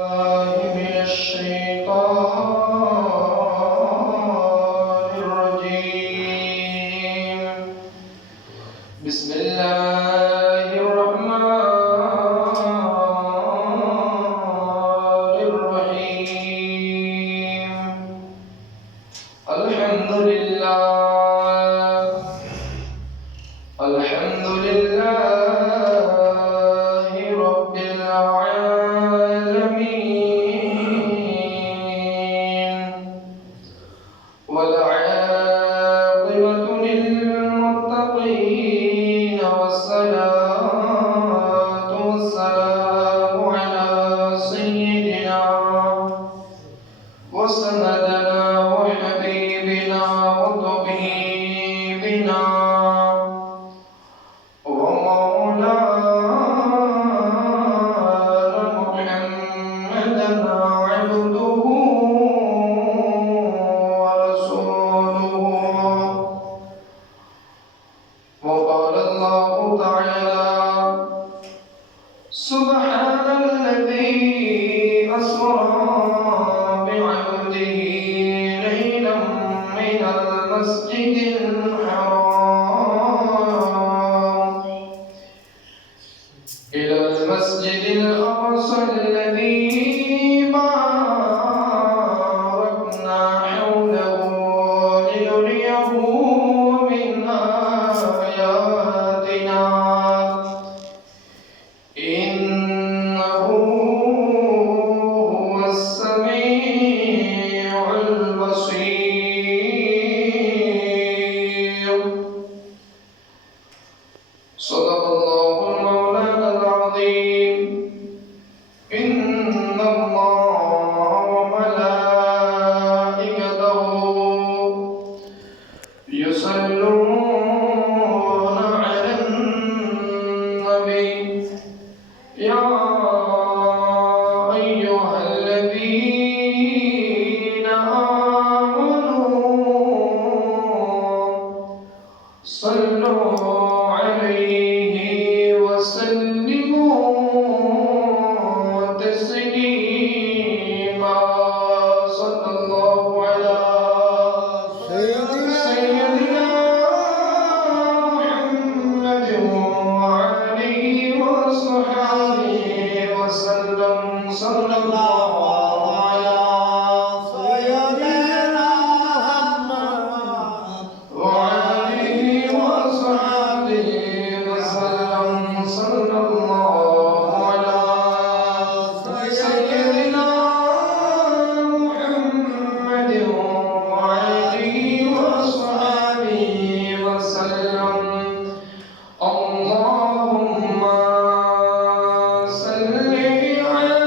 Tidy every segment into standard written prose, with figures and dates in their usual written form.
من الشيطان الرجيم. بسم الله الرحمن الرحيم. الحمد لله الحمد لله رب العالمين، والعاقبة للمتقين، والصلاة والسلام على سيدنا وسندنا وحبيبنا وطبيبنا سبحان الذي أسرى بعبده ليلا من المسجد الحرام إلى المسجد الأقصى الذي باركنا حوله لنريه من آياتنا، إنه هو السميع البصير. صدق الله المولانا العظيم. إن الله وملائكته يصلون على النبي، يا أيها الذين آمنوا صلوا عليه وسلموا تسليما. صلى الله على سيدنا محمد وعليه وصحبه وسلم. صلى الله على سيدنا محمد وعليه وصحبه وسلم. صلى الله على سيدنا محمد وعليه وصحبه وسلم. اللهم صل على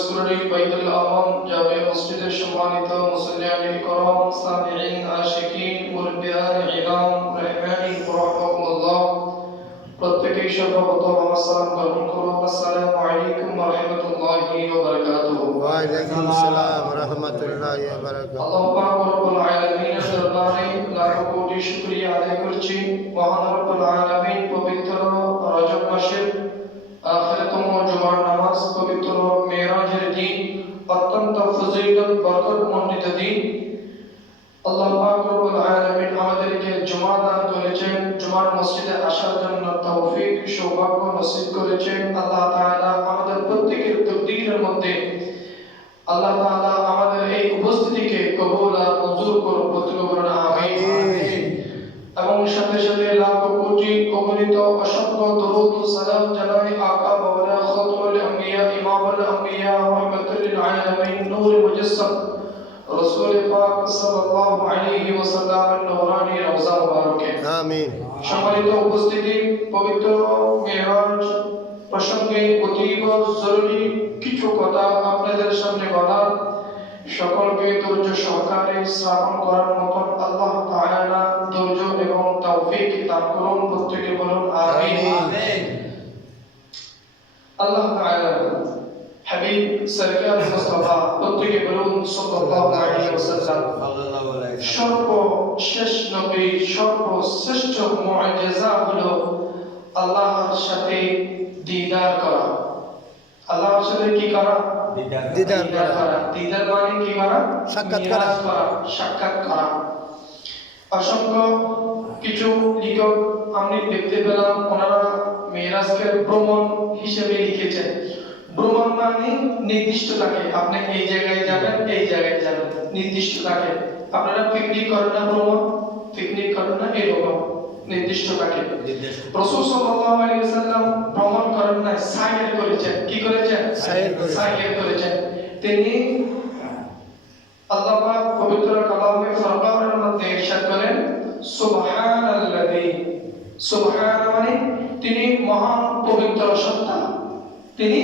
স্কুলের বাইতুল আমান জামিয়া মসজিদের সম্মানিত মুসল্লিয়ান ইকরাম, সামিঈন, আশিকিন, মুরব্বিয়ান, ইমাম, রাহমানি, রাহমাহুল্লাহ, প্রত্যেকেই সর্বপ্রথম আমার সালাম গ্রহণ করুন। আসসালামু আলাইকুম ওয়া রাহমাতুল্লাহি ওয়া বারাকাতুহু। ওয়া আলাইকুম আসসালাম ওয়া রাহমাতুল্লাহি ওয়া বারাকাতুহু। আল্লাহ পাক রব্বুল আলামিনের দরবারে লাখো কোটি শুকরিয়া আদায় করছি। মহান রব্বুল আলামিন পবিত্র রজব মাসের আখিরতম জুমার নামাজ, পবিত্র মেরাজের দিন, অত্যন্ত ফজিলত বরকতমণ্ডিত দিন। আল্লাহ পাক রব্বুল আলামিন আমাদেরকে জুমা দান করেছেন, জুমার মসজিদে আসার জন্য তৌফিক সৌভাগ্য নসিব করেছেন। আল্লাহ তাআলা আমাদের প্রত্যেকের তাকদীরের মধ্যে আল্লাহ তাআলা আমাদের এই উপস্থিতিকে কবুল আর মঞ্জুর করুন, প্রতিজ্ঞা করুন আমিন। এবং সাথে সাথে লাখো কোটি অগণিত অসংখ্য দরুদ ও সালাম জানাই আকা মাওলানা খাতামুল আম্বিয়া ইমামুল আম্বিয়া রাহমাতুল লিল আলামিন নূর মুজাসসাম রাসূল পাক সাল্লাল্লাহু আলাইহি ওয়াসাল্লামের নূরানী রওজা মুবারকে। আমিন। সম্মানিত উপস্থিতি, পবিত্র মেরাজ প্রসঙ্গে অতীব জরুরি কিছু কথা আপনাদের সামনে বলার, সকলকে ধৈর্য সহকারে শ্রবণ করার মতন আল্লাহ তাআলা ধৈর্য এবং তৌফিক দান করুন, প্রত্যেকে বলুন আমিন। আল্লাহ তাআলা হাবিব সরকার মুস্তাফা প্রত্যেকে বলুন সাল্লাল্লাহু আলাইহি ওয়াসাল্লাম সর্বশেষ নবী, সর্বশ্রেষ্ঠ মুআজিজা হলো আল্লাহর সাথে দিদার করা। আল্লাহর সাথে কি করা? দিদার করা। দিদার মানে কি করা? সাক্ষাৎ করা। সাক্ষাৎ করা। অসংখ্য কিছু লেখক আমি দেখতে পেলাম, ওনারা মেরাজকে ভ্রমণ হিসেবে লিখেছেন। ভ্রমণ মানে নির্দিষ্ট থাকে, আপনি এই জায়গায় যাবেন, এই জায়গায় যাবেন, নির্দিষ্ট থাকে। আপনারা পিকনিক করেন না, ভ্রমণ পিকনিক করেন না, এরকম নির্দিষ্ট থাকে। রাসূল সাল্লাল্লাহু আলাইহি ওয়াসাল্লাম ভ্রমণ করেন না, সাইর করেছেন। কি করেছেন? সাইর করেছেন। তিনি আল্লাহ পাক পবিত্র কালামে ফুরকানের মধ্যে ইরশাদ করেন, সুবহানাল্লাযী। সুবহান মানে তিনি মহান পবিত্র সত্তা, তিনি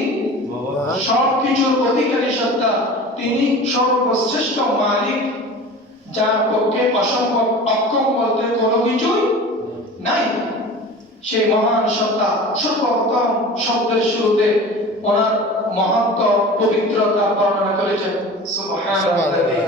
সবকিছুর অধিকারী সত্তা, তিনি সর্বশ্রেষ্ঠ মালিক, যার পক্ষে অসম্ভব অক্ষম বলতে কোনো কিছুই নাই। সেই মহান সত্তা সর্বপ্রথম শব্দের শুরুতে ওনার মহত্ব পবিত্রতা বর্ণনা করেছেন, সুবহানাল্লাযী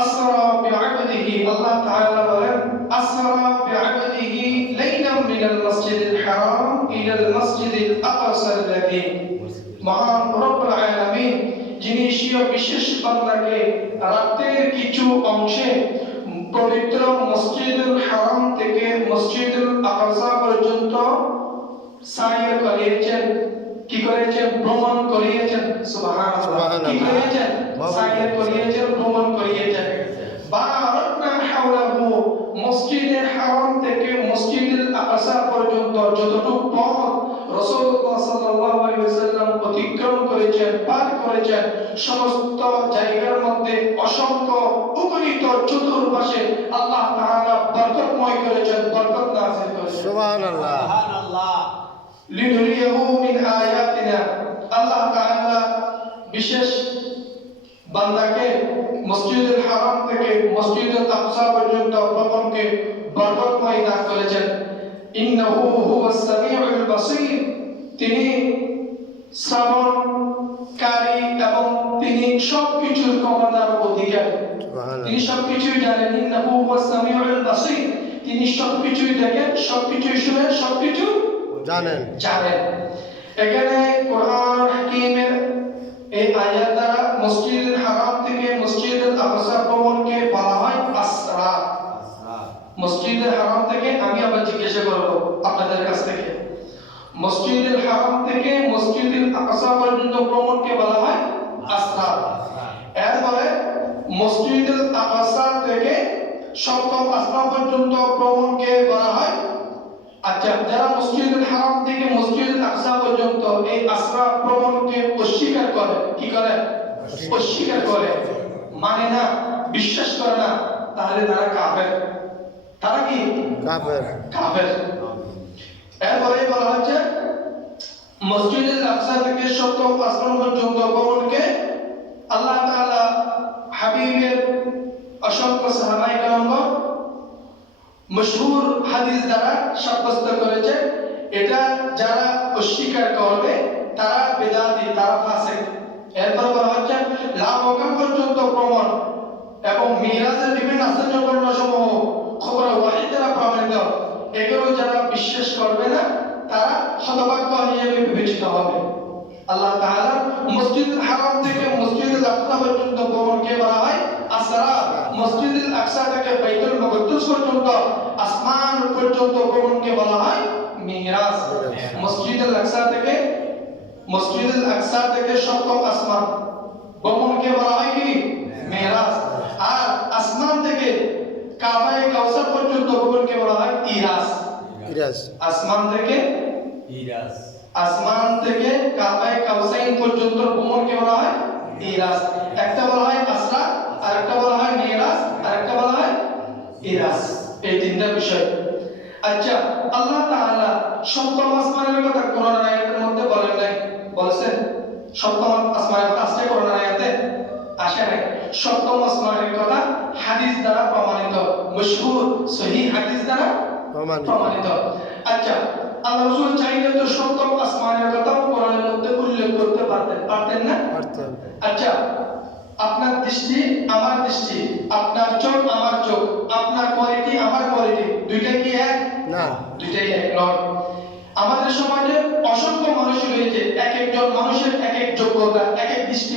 আসরা বিআবদিহি। আল্লাহ তাআলা বলেন, আসরা বিআবদিহি লাইলাম মিনাল মাসজিদিল হারাম ইলাল মাসজিদিল আকসাল্লাযী। মহান রব্বুল আলামিন যিনি স্বীয় বিশেষ বান্দাকে রাতের কিছু অংশে পবিত্র মসজিদুল হারাম থেকে মসজিদুল আকসা পর্যন্ত সাইর করিয়েছেন। কি করেছেন? ভ্রমণ করিয়েছেন। সুবহানাল্লাহ। কি করিয়েছেন? সাইর করিয়েছেন, ভ্রমণ করিয়েছেন। বারাকনা হাওলাহু, মসজিদে হারাম থেকে মসজিদুল আকসা পর্যন্ত যতটুকু পথ রাসূলুল্লাহ সাল্লাল্লাহু আলাইহি ওয়াসাল্লাম অতিক্রম করেছেন, পার করেছেন, সমস্ত জায়গার মধ্যে অসংখ্য অগণিত চতুর্পাশে আল্লাহ তাআলা বরকতময় করেছেন, বরকত নাযিল করেছেন। সুবহানাল্লাহ। লিনুরিয়াহু মিন আয়াতিনা। আল্লাহ তাআলা বিশেষ বান্দাকে মসজিদুল হারাম থেকে মসজিদুল আকসা পর্যন্ত ভ্রমণকে বরকতময় দান করেছেন। ইন্নাহু হুয়াস সামিউল বাসীর, তিনি শ্রবণকারী এবং তিনি সবকিছুর ক্ষমতার অধিকারী, তিনি সবকিছুই জানেন। ইন্নাহু হুয়াস সামিউল বাসীর, তিনি সবকিছুই দেখেন, সবকিছুই শুনেন, সবকিছু জানেন। এখানে কোরআন হাকীমের এই আয়াত দ্বারা মসজিদুল হারাম থেকে মসজিদুল আকসা ভ্রমণকে বলা হয় আসরা। মসজিদুল হারাম থেকে, আমি আবার জিজ্ঞাসা করব আপনাদের কাছ থেকে, মসজিদুল হারাম থেকে মসজিদুল আকসা পর্যন্ত ভ্রমণকে বলা হয় আসরা। এরপরে মসজিদুল আকসা থেকে সপ্তম আসমান পর্যন্ত ভ্রমণকে বলা হয়। আচ্ছা, যারা মসজিদুল হারাম থেকে মসজিদুল আকসা পর্যন্ত এই আসরা ভ্রমণকে অস্বীকার করে, কি করে? অস্বীকার করে, মানে না, বিশ্বাস করে না, তাহলে তারা কাফের। তারা কি? কাফের। এরপরে বলা হচ্ছে মসজিদুল আকসা থেকে সপ্তম আসমান পর্যন্ত ভ্রমণকে আল্লাহ তাআলা হাবিবের অসংখ্য সাহাবায়ে কেরামগণ মশহুর হাদিস দ্বারা সাব্যস্ত করেছে। এটা যারা অস্বীকার করবে তারা বেদাতি, তারা ফাসিক। এরপর বলা হচ্ছে লামকাম পর্যন্ত ভ্রমণ এবং মিরাজের বিভিন্ন আশ্চর্যপূর্ণ সমূহ খবর ওয়াহিদ দ্বারা প্রমাণিত, এগুলো যারা বিশ্বাস করবে না তারা হতভাগ্য হিসেবে বিবেচিত হবে। আল্লাহ তাআলা মসজিদুল হারাম থেকে মসজিদুল আকসা পর্যন্ত ভ্রমণকে বলা হয় আসরা। মসজিদুল আকসা থেকে বাইতুল মুকদ্দাস পর্যন্ত আসমান পর্যন্ত ভ্রমণকে বলা হয় মিরাজ। মসজিদুল আকসা থেকে সপ্তম আসমান ভ্রমণকে বলা হয় কি মিরাজ। আর আসমান থেকে কাবায়ে কাউসার পর্যন্ত ভ্রমণকে বলা হয় ইরাজ। আসমান থেকে কাবায়ে কাউসাইন পর্যন্ত ভ্রমণকে বলা হয় ইরাজ। একটা বলা হয় আসরা, আরেকটা বলা হয় মিরাজ, আরেকটা বলা হয় ইরাজ। এই তিনটা বিষয়। আচ্ছা, আল্লাহ তাআলা সপ্তম আসমানের কথা কোরআন আয়াতের মধ্যে বলেন নাই? বলেছেন? সপ্তম আসমানের কথা আসছে কোরআন আয়াতে? আসে নাই। সপ্তম আসমানের কথা হাদিস দ্বারা প্রমাণিত, মশহুর সহিহ হাদিস দ্বারা প্রমাণিত। আচ্ছা, আল্লাহ রাসূল চাইলে তো সপ্তম আসমানের কথা কোরআনের মধ্যে উল্লেখ করতে পারতেন না? আচ্ছা, আপনার দৃষ্টি আমার দৃষ্টি, আপনার চোখ আমার চোখ, আপনার কোয়ালিটি আমার কোয়ালিটি, দুইটাই কি এক? না, দুইটাই এক নয়। আমাদের সমাজে অসংখ্য মানুষ রয়েছে, এক একজন মানুষের এক এক যোগ্যতা,